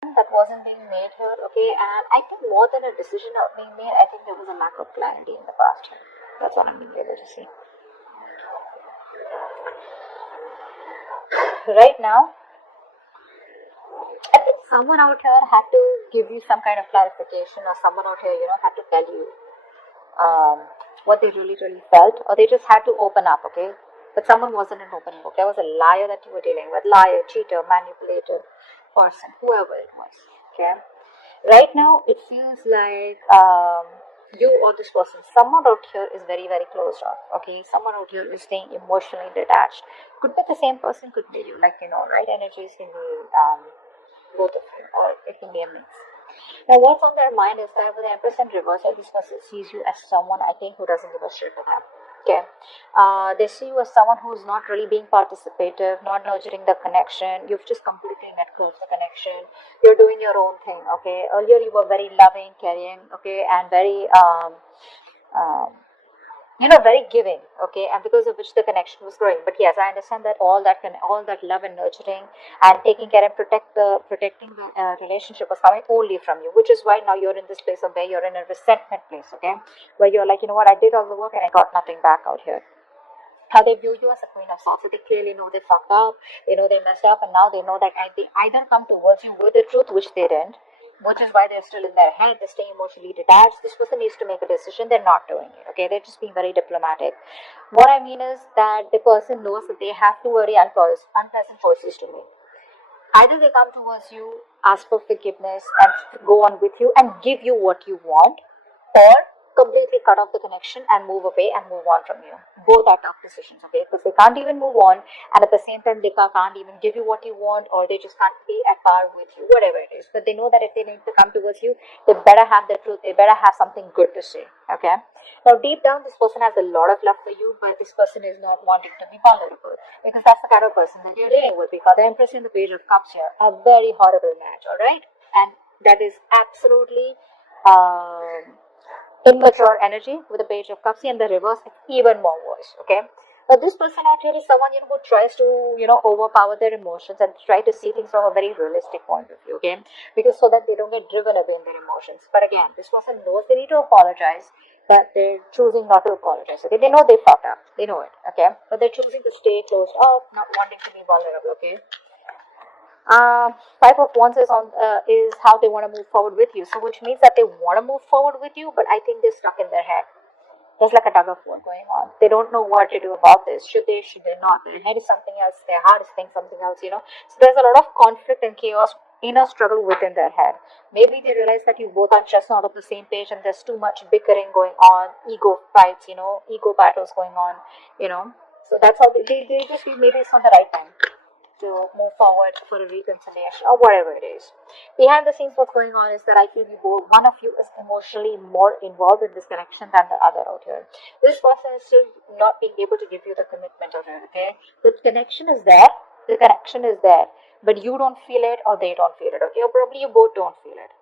that wasn't being made here, okay? And I think more than a decision not being made, I think there was a lack of clarity in the past here. That's what I'm being able to see. Right now, I think someone out here had to give you some kind of clarification, or someone out here, had to tell you what they really, really felt, or they just had to open up, okay? But someone wasn't an open book. There was a liar that you were dealing with, liar, cheater, manipulator, person, whoever it was, okay? Right now, it feels like you or this person, someone out here is very, very closed off, okay? Someone out here is staying emotionally detached. Could be the same person, could be you, like, right? Energies can be both of you, or it can be a mix. Now, what's on their mind is that with the Empress in reverse, this person sees you as someone, I think, who doesn't give a shit for them. Okay, they see you as someone who's not really being participative, not nurturing the connection. You've just completely let go of the connection. You're doing your own thing. Okay, earlier you were very loving, caring. Okay, and very um, very giving, okay, and because of which the connection was growing. But yes, I understand that all that love and nurturing and taking care and protecting the relationship was coming only from you, which is why now you're in this place of where you're in a resentment place, okay, where you're like, what, I did all the work and I got nothing back out here. How they view you as a queen of swords. So they clearly know they fucked up, they know they messed up, and now they know that they either come towards you with the truth, which they didn't, which is why they're still in their head, they're staying emotionally detached. This person needs to make a decision, they're not doing it, okay? They're just being very diplomatic. What I mean is that the person knows that they have two very unpleasant choices to make. Either they come towards you, ask for forgiveness, and go on with you and give you what you want, or completely cut off the connection and move away and move on from you. Both are tough decisions, okay? Because they can't even move on, and at the same time, they can't even give you what you want, or they just can't be at par with you, whatever it is. But they know that if they need to come towards you, they better have the truth, they better have something good to say, okay? Now, deep down, this person has a lot of love for you, but this person is not wanting to be vulnerable, because that's the kind of person that you're dealing with. Because the Empress and the Page of Cups here, a very horrible match, all right? And that is absolutely immature energy with the Page of Cups, and the reverse is even more worse, okay? Now, this person actually is someone who tries to overpower their emotions and try to see things from a very realistic point of view, okay? Because so that they don't get driven away in their emotions. But again, this person knows they need to apologize, but they're choosing not to apologize, okay? They know they fucked up, they know it, okay? But they're choosing to stay closed off, not wanting to be vulnerable, okay? Five of Wands is how they want to move forward with you. So, which means that they want to move forward with you, but I think they're stuck in their head. There's like a tug of war going on. They don't know what to do about this. Should they? Should they not? Their head is something else. Their heart is saying something else. So there's a lot of conflict and chaos, inner struggle within their head. Maybe they realize that you both are just not on the same page, and there's too much bickering going on, ego fights, ego battles going on. So that's how they just feel maybe it's not the right time to move forward for a reconciliation or whatever it is. Behind the scenes, what's going on is that I feel one of you is emotionally more involved in this connection than the other out here. This person is still not being able to give you the commitment of it, okay? The connection is there, but you don't feel it or they don't feel it, okay? Or probably you both don't feel it.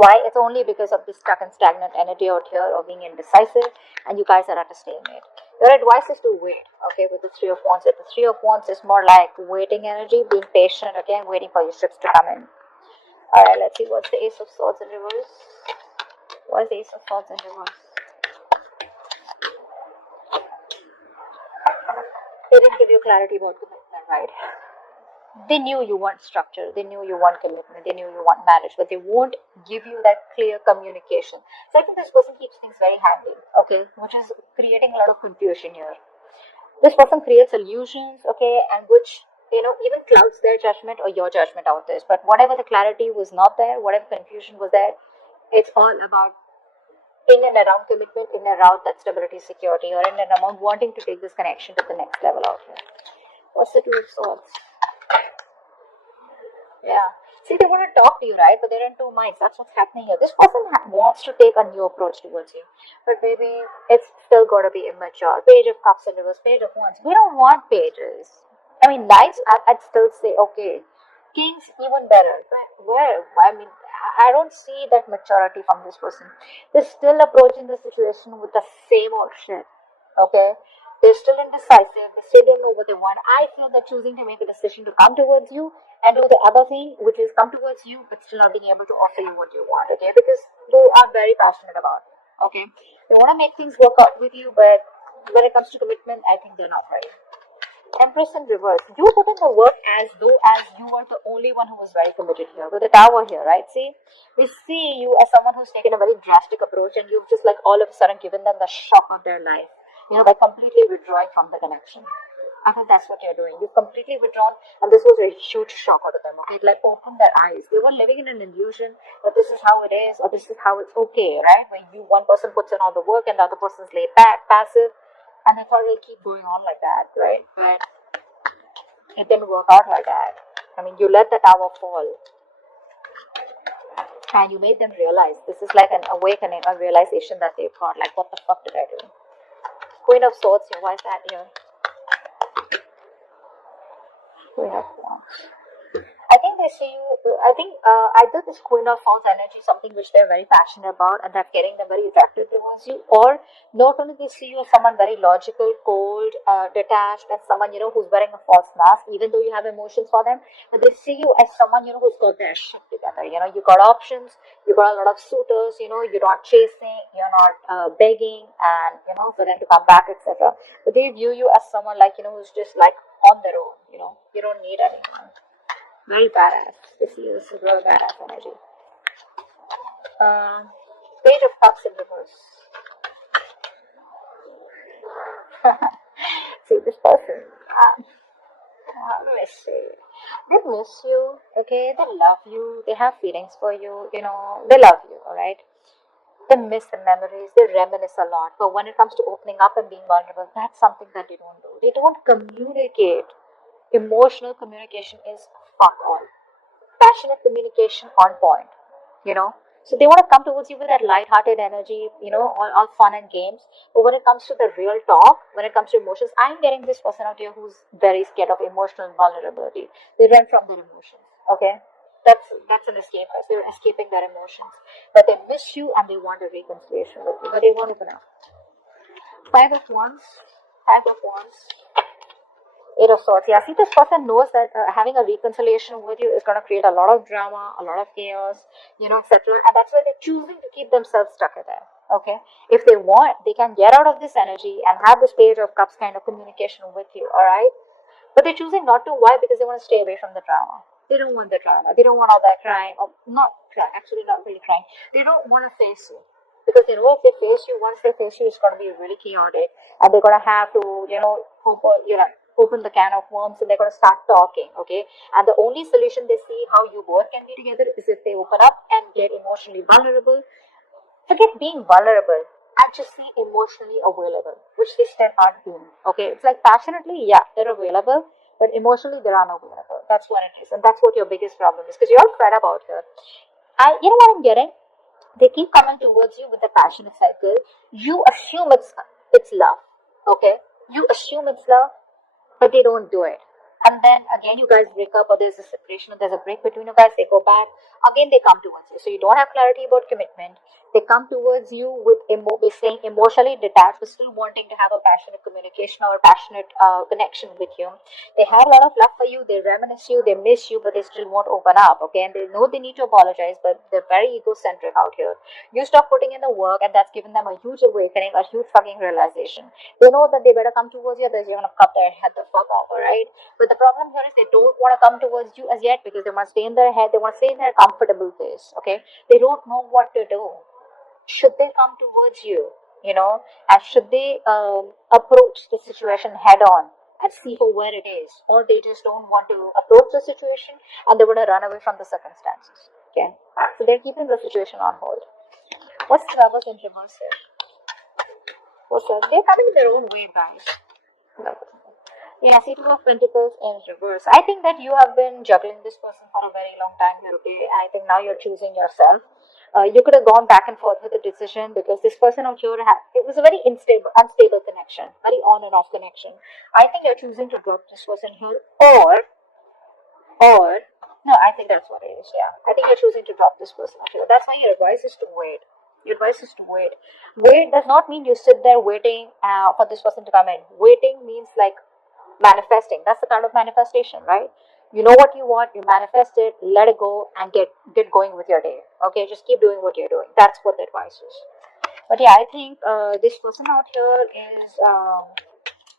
Why? It's only because of this stuck and stagnant energy out here or being indecisive, and you guys are at a stalemate. Your advice is to wait, okay, with the Three of Wands. The Three of Wands is more like waiting energy, being patient, okay, and waiting for your ships to come in. Alright, let's see what's the Ace of Swords in reverse. What's the Ace of Swords in reverse? They didn't give you clarity about commitment, right? They knew you want structure, they knew you want commitment, they knew you want marriage, but they won't give you that clear communication. So I think this person keeps things very handy, okay, which is creating a lot of confusion here. This person creates illusions, okay, and which even clouds their judgment or your judgment out this. But whatever the clarity was not there, whatever confusion was there, it's all about in and around commitment, in and around that stability, security, or in and around wanting to take this connection to the next level out here. What's the Two of Swords? Yeah. See, they want to talk to you, right? But they're in two minds. That's what's happening here. This person wants to take a new approach towards you. But maybe it's still going to be immature. Page of Cups in reverse, Page of Wands. We don't want pages. I mean, Knights, I'd still say, okay. Kings, even better. But where? I mean, I don't see that maturity from this person. They're still approaching the situation with the same old shit. Okay? They're still indecisive. They still don't know what they want. I feel they're choosing to make a decision to come towards you and do the other thing, which is come towards you, but still not being able to offer you what you want, okay? Because they are very passionate about it, okay? They want to make things work out with you, but when it comes to commitment, I think they're not ready. Empress in reverse. You put in the work as though as you were the only one who was very committed here. With the tower here, right? See, they see you as someone who's taken a very drastic approach, and you've just like all of a sudden given them the shock of their life. By completely withdrawing from the connection. I think that's what you're doing. You've completely withdrawn, and this was a huge shock out of them. Okay, like open their eyes. They were living in an illusion that this is how it is, or this is how it's okay, right? Where one person puts in all the work, and the other person's laid back, passive. And I thought it'll keep going on like that, right? But it didn't work out like that. I mean, you let the tower fall. And you made them realize this is like an awakening, a realization that they've got. Like, what the fuck did I do? Queen of Swords here. Why is that here? Queen of Wands. I think they see you. I think either this Queen of Swords energy is something which they're very passionate about, and that's getting them very attracted towards you. Or not only they see you as someone very logical, cold, detached, and someone who's wearing a false mask, even though you have emotions for them, but they see you as someone who's got their shit together. You got options, you got a lot of suitors. You're not chasing, you're not begging, and for them to come back, etc. But they view you as someone like who's just like on their own. You don't need anyone. Very badass. This is a real badass energy. Page of Cups in reverse. See, this person, let's see. They miss you, okay? They love you. They have feelings for you, they love you, alright? They miss the memories. They reminisce a lot. But when it comes to opening up and being vulnerable, that's something that they don't do. They don't communicate. Emotional communication is fuck all. Passionate communication on point, So they want to come towards you with that light-hearted energy, all fun and games. But when it comes to the real talk, when it comes to emotions, I'm getting this person out here who's very scared of emotional vulnerability. They run from their emotions, okay? That's an escape. They're escaping their emotions. But they miss you and they want a reconciliation with you. But they won't open up. Five of Wands. Eight of Swords. Yeah, see, this person knows that having a reconciliation with you is going to create a lot of drama, a lot of chaos, etc. And that's why they're choosing to keep themselves stuck in there. Okay? If they want, they can get out of this energy and have this Page of Cups kind of communication with you, alright? But they're choosing not to. Why? Because they want to stay away from the drama. They don't want the drama. They don't want all that crying. Or not crying, actually not really crying. They don't want to face you. Because they know if they face you, once they face you, it's going to be really chaotic. And they're going to have to, open the can of worms, and they're going to start talking, okay? And the only solution they see how you both can be together is if they open up and get emotionally vulnerable. Forget being vulnerable. I just see emotionally available, which they still aren't doing, okay? It's like passionately, yeah, they're available, but emotionally they're unavailable. That's what it is, and that's what your biggest problem is, because you're all fed about here. You know what I'm getting? They keep coming towards you with the passionate cycle. You assume it's love, okay? You assume it's love, but they don't do it. And then again, you guys break up, or there's a separation, or there's a break between you guys, they go back. Again, they come towards you. So you don't have clarity about commitment. They come towards you with staying emotionally detached, but still wanting to have a passionate communication or a passionate connection with you. They have a lot of love for you. They reminisce you. They miss you, but they still won't open up. Okay, and they know they need to apologize, but they're very egocentric out here. You stop putting in the work, and that's given them a huge awakening, a huge fucking realization. They know that they better come towards you. That you're gonna cut their head the fuck off, alright? But the problem here is they don't want to come towards you as yet because they want to stay in their head. They want to stay in their comfortable place. Okay, they don't know what to do. Should they come towards you? And should they approach the situation head on and see for where it is, or they just don't want to approach the situation and they want to run away from the circumstances? Okay, so they're keeping the situation on hold. What's the Lovers in reverse here? What's that? They're coming their own way, guys. Yeah, see, Two of Pentacles in reverse. I think that you have been juggling this person for a very long time here, okay? I think now you're choosing yourself. You could have gone back and forth with the decision because this person out here, it was a very unstable connection, very on and off connection. I think you're choosing to drop this person here, no, I think that's what it is, yeah. I think you're choosing to drop this person out here. That's why your advice is to wait. Your advice is to wait. Wait does not mean you sit there waiting for this person to come in. Waiting means like manifesting. That's the kind of manifestation, right? You know what you want, you manifest it, let it go, and get going with your day. Okay, just keep doing what you're doing. That's what the advice is. But yeah, I think this person out here is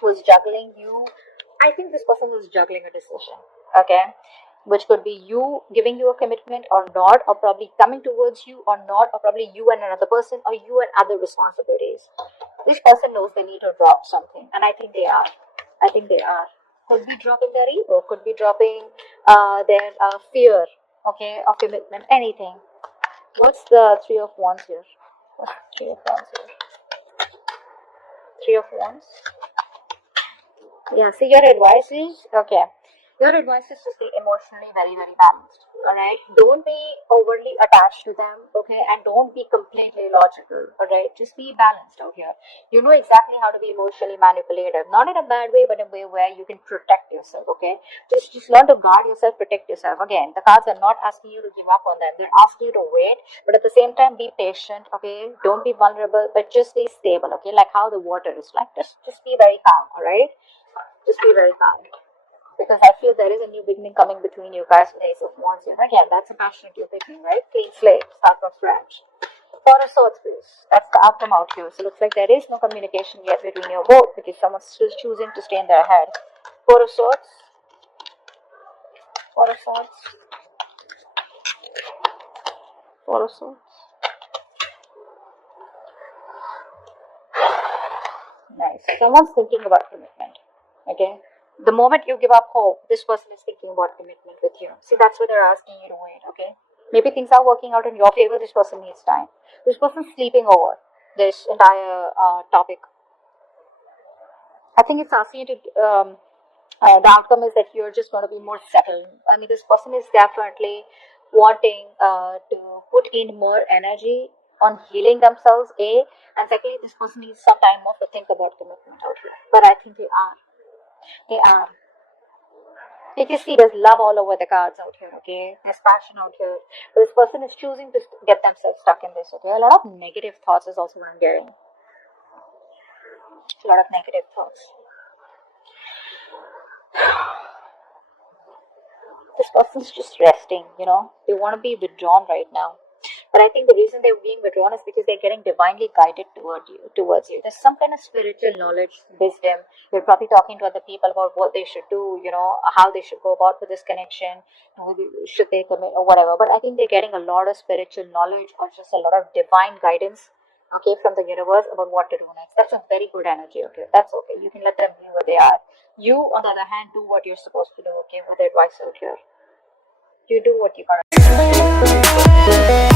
who's juggling you. I think this person is juggling a decision. Okay, which could be you giving you a commitment or not, or probably coming towards you or not, or probably you and another person, or you and other responsibilities. This person knows they need to drop something, and I think they are. I think they are. Could be dropping their ego, could be dropping their fear, okay, of commitment, anything. What's the Three of Wands here? What's the Three of Wands here? Three of Wands. Yeah, see, your advice is okay. Your advice is to stay emotionally very, very balanced. Alright? Don't be overly attached to them, okay? And don't be completely logical. Alright? Just be balanced out here. You know exactly how to be emotionally manipulative. Not in a bad way, but in a way where you can protect yourself, okay? Just learn to guard yourself, protect yourself. Again, the cards are not asking you to give up on them. They're asking you to wait, but at the same time be patient, okay? Don't be vulnerable, but just stay stable, okay? Like how the water is. Like just be very calm, alright? Just be very calm. Because I feel there is a new beginning coming between you guys with Ace of Wands here. Again, that's a passionate new beginning, right? Clean slate, start from scratch. Four of Swords, please. That's the outcome out here. So it looks like there is no communication yet between you both because someone's still choosing to stay in their head. Four of Swords. Four of Swords. Four of Swords. Nice. Someone's thinking about commitment. Okay? The moment you give up hope, this person is thinking about commitment with you. See, that's what they're asking you to wait, okay? Maybe things are working out in your favor, this person needs time. This person's sleeping over this entire topic. I think it's asking you to, the outcome is that you're just going to be more settled. I mean, this person is definitely wanting to put in more energy on healing themselves, A, and secondly, this person needs some time off to think about commitment out here. But I think they are. They are. You can see there's love all over the cards out here, okay? There's passion out here. But this person is choosing to get themselves stuck in this, okay? A lot of negative thoughts is also what I'm getting. A lot of negative thoughts. This person's just resting, you know? They want to be withdrawn right now. But I think the reason they're being withdrawn is because they're getting divinely guided towards you. There's some kind of spiritual knowledge, wisdom. You're probably talking to other people about what they should do, you know, how they should go about with this connection, should they commit or whatever. But I think they're getting a lot of spiritual knowledge or just a lot of divine guidance, okay, from the universe about what to do next. That's a very good energy, okay? That's okay. You can let them be where they are. You, on the other hand, do what you're supposed to do, okay, with advice out here. You do what you gotta do.